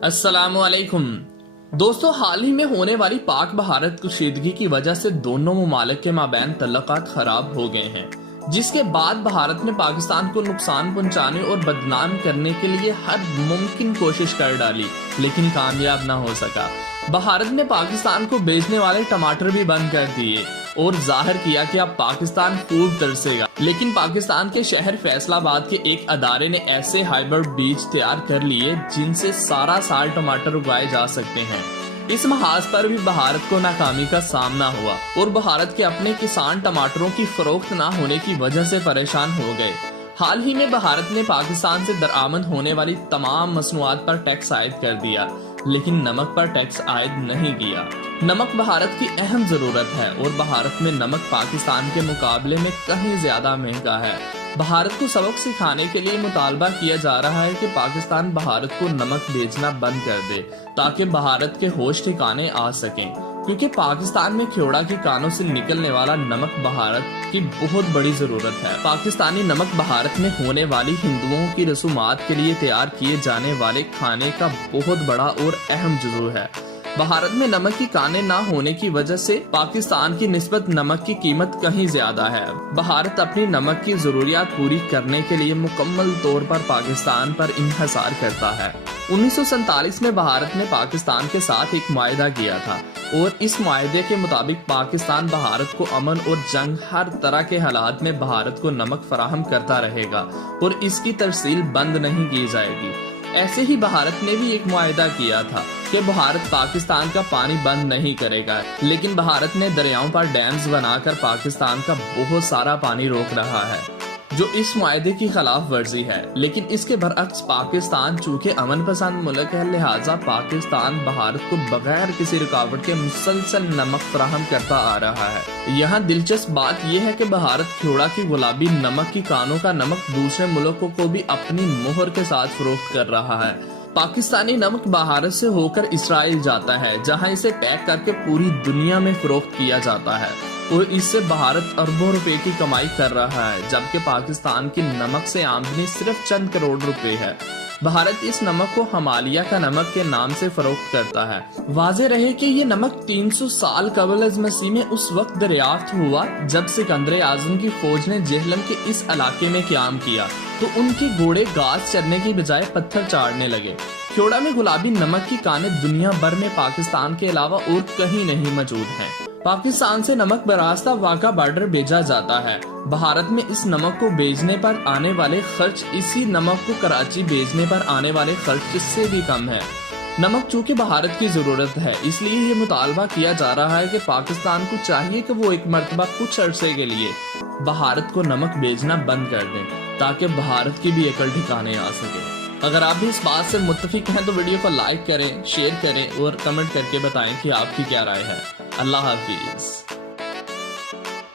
अस्सलाम वालेकुम दोस्तों, हाल ही में होने वाली पाक भारत कशीदगी की वजह से दोनों मुमालिक के माबैन तल्लुकात खराब हो गए हैं, जिसके बाद भारत ने पाकिस्तान को नुकसान पहुंचाने और बदनाम करने के लिए हर मुमकिन कोशिश कर डाली, लेकिन कामयाब ना हो सका। भारत ने पाकिस्तान को बेचने वाले टमाटर भी बंद कर दिए और जाहिर किया कि अब पाकिस्तान खूब तरसेगा। लेकिन पाकिस्तान के शहर फैसलाबाद के एक अदारे ने ऐसे हाइब्रिड बीज तैयार कर लिए जिनसे सारा साल टमाटर उगाए जा सकते हैं। इस महाज पर भी भारत को नाकामी का सामना हुआ और भारत के अपने किसान टमाटरों की फरोख्त न होने की वजह से परेशान हो गए। हाल ही में भारत ने पाकिस्तान से दरामद होने वाली तमाम मसनूआत पर टैक्स आयद कर दिया, लेकिन नमक पर टैक्स आयद नहीं किया। नमक भारत की अहम जरूरत है और भारत में नमक पाकिस्तान के मुकाबले में कहीं ज्यादा महंगा है। भारत को सबक सिखाने के लिए मुतालबा किया जा रहा है कि पाकिस्तान भारत को नमक बेचना बंद कर दे ताकि भारत के होश ठिकाने आ सकें, क्योंकि पाकिस्तान में ख्योड़ा की कानों से निकलने वाला नमक भारत की बहुत बड़ी जरूरत है। पाकिस्तानी नमक भारत में होने वाली हिंदुओं की रसूमात के लिए तैयार किए जाने वाले खाने का बहुत बड़ा और अहम जुज़ू है। भारत में नमक की कानें ना होने की वजह से पाकिस्तान की निस्बत नमक की कीमत कहीं ज्यादा है। भारत अपनी नमक की जरूरियात पूरी करने के लिए मुकम्मल तौर पर पाकिस्तान पर इन्हिसार करता है। 1947 में भारत ने पाकिस्तान के साथ एक मुआहदा किया था और इस मुआहदे के मुताबिक पाकिस्तान भारत को अमन और जंग हर तरह के हालात में भारत को नमक फराहम करता रहेगा और इसकी तरसील बंद नहीं की जाएगी। ऐसे ही भारत ने भी एक मुआहदा किया था कि भारत पाकिस्तान का पानी बंद नहीं करेगा, लेकिन भारत ने दरियाओं पर डैम्स बनाकर पाकिस्तान का बहुत सारा पानी रोक रहा है, जो इस मुआहदे की खिलाफ वर्जी है। लेकिन इसके बरअक्स पाकिस्तान चूंकि अमन पसंद मुल्क है, लिहाजा पाकिस्तान भारत को बगैर किसी रुकावट के मुसलसल नमक फराहम करता आ रहा है। यहाँ दिलचस्प बात यह है कि भारत ख्योड़ा की गुलाबी नमक की कानों का नमक दूसरे मुल्कों को भी अपनी मोहर के साथ फरोख्त कर रहा है। पाकिस्तानी नमक भारत से होकर इसराइल जाता है, जहां इसे पैक करके पूरी दुनिया में फरोख्त किया जाता है और इससे भारत अरबों रुपए की कमाई कर रहा है, जबकि पाकिस्तान की नमक से आमदनी सिर्फ चंद करोड़ रुपए है। भारत इस नमक को हिमालय का नमक के नाम से फरोख्त करता है। वाज़ेह रहे कि ये नमक 300 साल कबल अज़ मसीह में उस वक्त दरियाफ्त हुआ जब सिकंदर आजम की फौज ने जेहलम के इस इलाके में क़याम किया तो उनके घोड़े घास चरने की बजाय पत्थर चाड़ने लगे। ख्योड़ा में गुलाबी नमक की कानें दुनिया भर में पाकिस्तान के अलावा और कहीं नहीं मौजूद हैं। पाकिस्तान से नमक बरास्ता वाका बॉर्डर भेजा जाता है। भारत में इस नमक को भेजने पर आने वाले खर्च इसी नमक को कराची भेजने पर आने वाले खर्च से भी कम है। नमक चूंकि भारत की जरूरत है, इसलिए ये मुतालबा किया जा रहा है कि पाकिस्तान को चाहिए कि वो एक मर्तबा कुछ अरसे के लिए भारत को नमक भेजना बंद कर दें ताकि भारत की भी अकल ठिकाने आ सके। अगर आप भी इस बात से मुत्तफिक हैं तो वीडियो को लाइक करें, शेयर करें और कमेंट करके बताएं कि आपकी क्या राय है। अल्लाह हाफिज।